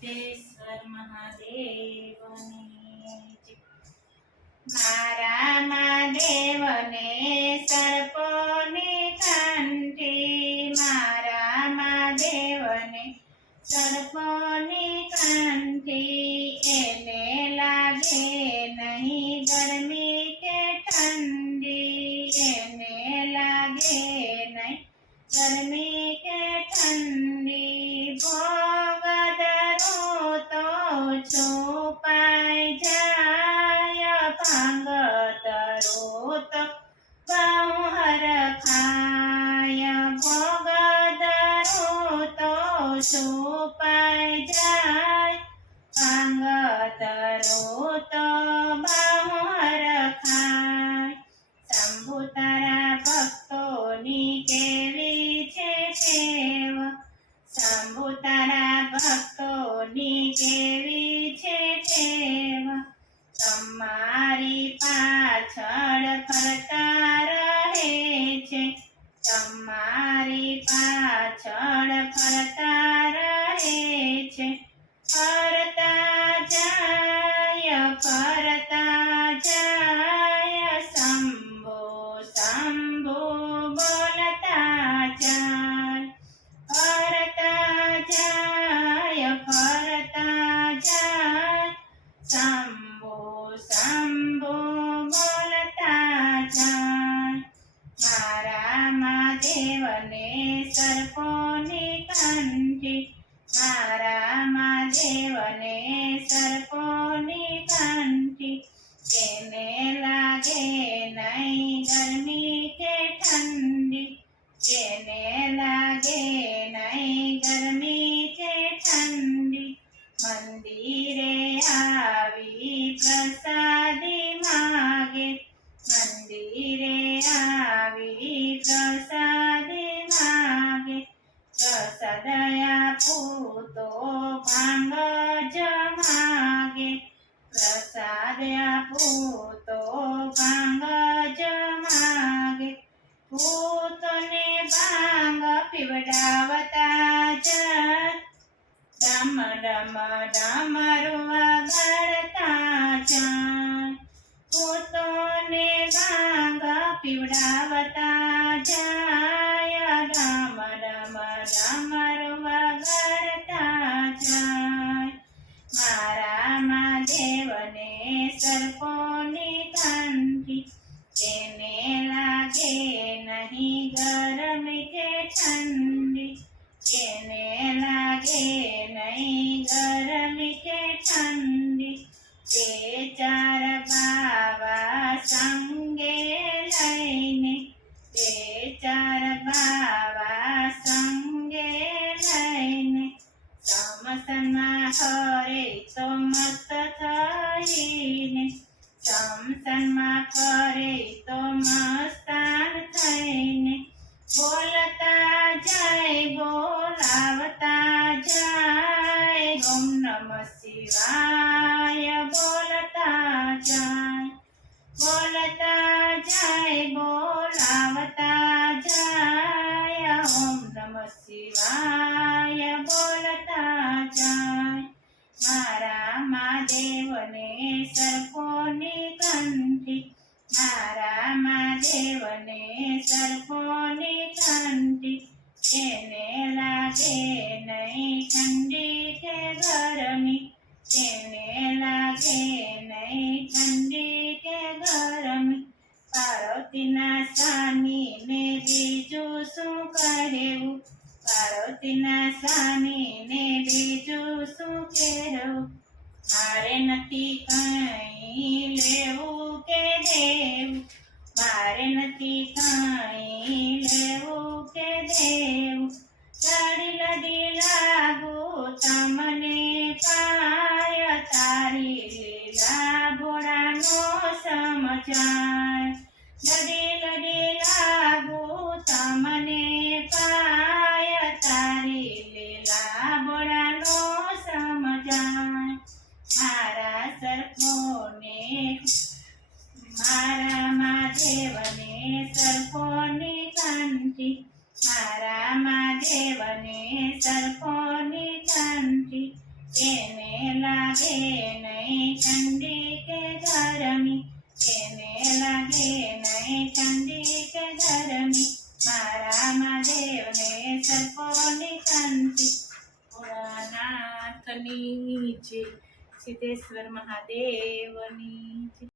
સિદ્ધેશ્વર મહાદેવની જય। મારા મહાદેવને સર્પોની કંઠી, મારા મહાદેવને સર્પોની કંઠી, એને લાગે નહીં ગરમી કે ઠંડી, એને લાગે નહીં ગરમી કે ઠંડી। ભોગ ધરું તો છુપાઈ જાય, ભાંગ ધરું તો બહુ હરખાય, ભોગ ધરું તો છુપાઈ જાય, ભાંગ ધરું તો બહુ હરખાય। શંભુ તારા ભક્તોની કેવી છે ટેવ, શંભુ તારા ભક્તોની કેવી છે ટેવ, તમારી પાછળ ફરતા રહે છે, તમારી પાછળ ફરતા રહે છે। ફરતા જાય, ફરતા જાય, શંભુ શંભુ બોલતા જાય, ફરતા જાય, ફરતા જાય, શંભુ શંભુ બોલતા જાય। મારા મહાદેવને સર્પોની કંઠી, મારા મહાદેવને સર્પોની કંઠી, એને લાગે નહીં ગરમી કે ઠંડી, એને લાગે નહીં ગરમી કે ઠંડી। મંદિરે આવી પ્રસાદી માગે, મંદિરે આવી પ્રસાદી માગે, પ્રસાદ આપું તો ભાંગ જ માગે, પ્રસાદ આપું તો ભાંગ જ માગે। ભૂતોને ભાંગ પીવડાવતા જાય, ડમ ડમ ડમરું વગાડતા જાય, ભૂતોને ભાંગ પીવડાવતા જાય, ડમ ડમ ડમરું વગાડતા જાય। મારા મહાદેવને સર્પોની કંઠી, તેને લાગે નહીં ગરમી કે ઠંડી, તેને લાગે નહીં ગરમી કે ઠંડી। બે ચાર બાવા સંગે લઈને, બે ચાર બાવા સંગે લઈને, સમસનમાં હરે તો મસ્ત થઈને, સમસનમાં કરે તો મસ્તાન થઈને, બોલતા જાય બોલાવતા જાય, ઓમ નમઃ શિવાય બોલતા જાય, બોલતા જાય બોલાવતા જાય, ઓમ નમઃ શિવાય બોલતા જાય। મારા મહાદેવને સર્પોની કંઠી, મારા મહાદેવને સર્પોની કંઠી, એને લાગે નહીં ઠંડી કે ગરમી, એને લાગે નહીં ઠંડી કે ગરમી। પાર્વતીના સ્વામીને બીજું શું કહેવું, પાર્વતીના સ્વામીને બીજું શું કહેવું, મારે નથી કંઈ લેવું કે દેવું, મારે નથી કંઈ લેવું કે દેવું, લડી લડી લાગુ તમને પાય, તારી લીલા ભોળાનો સમજાય, લડી લડી લાગુ તમને પાય, તારી લીલા ભોળાનો સમજાય। મારા સર્પોને, મારા મહાદેવને સર્પોની કંઠી, મારા મહાદેવને સર્પોની કંઠી, તેને લાગે નહીં ઠંડી કે ગરમી, તેને લાગે નહીં ઠંડી કે ગરમી, મારા મહાદેવને સર્પોની શાંતિ. ભોળાનાથની જય, સિદ્ધેશ્વર મહાદેવની જય.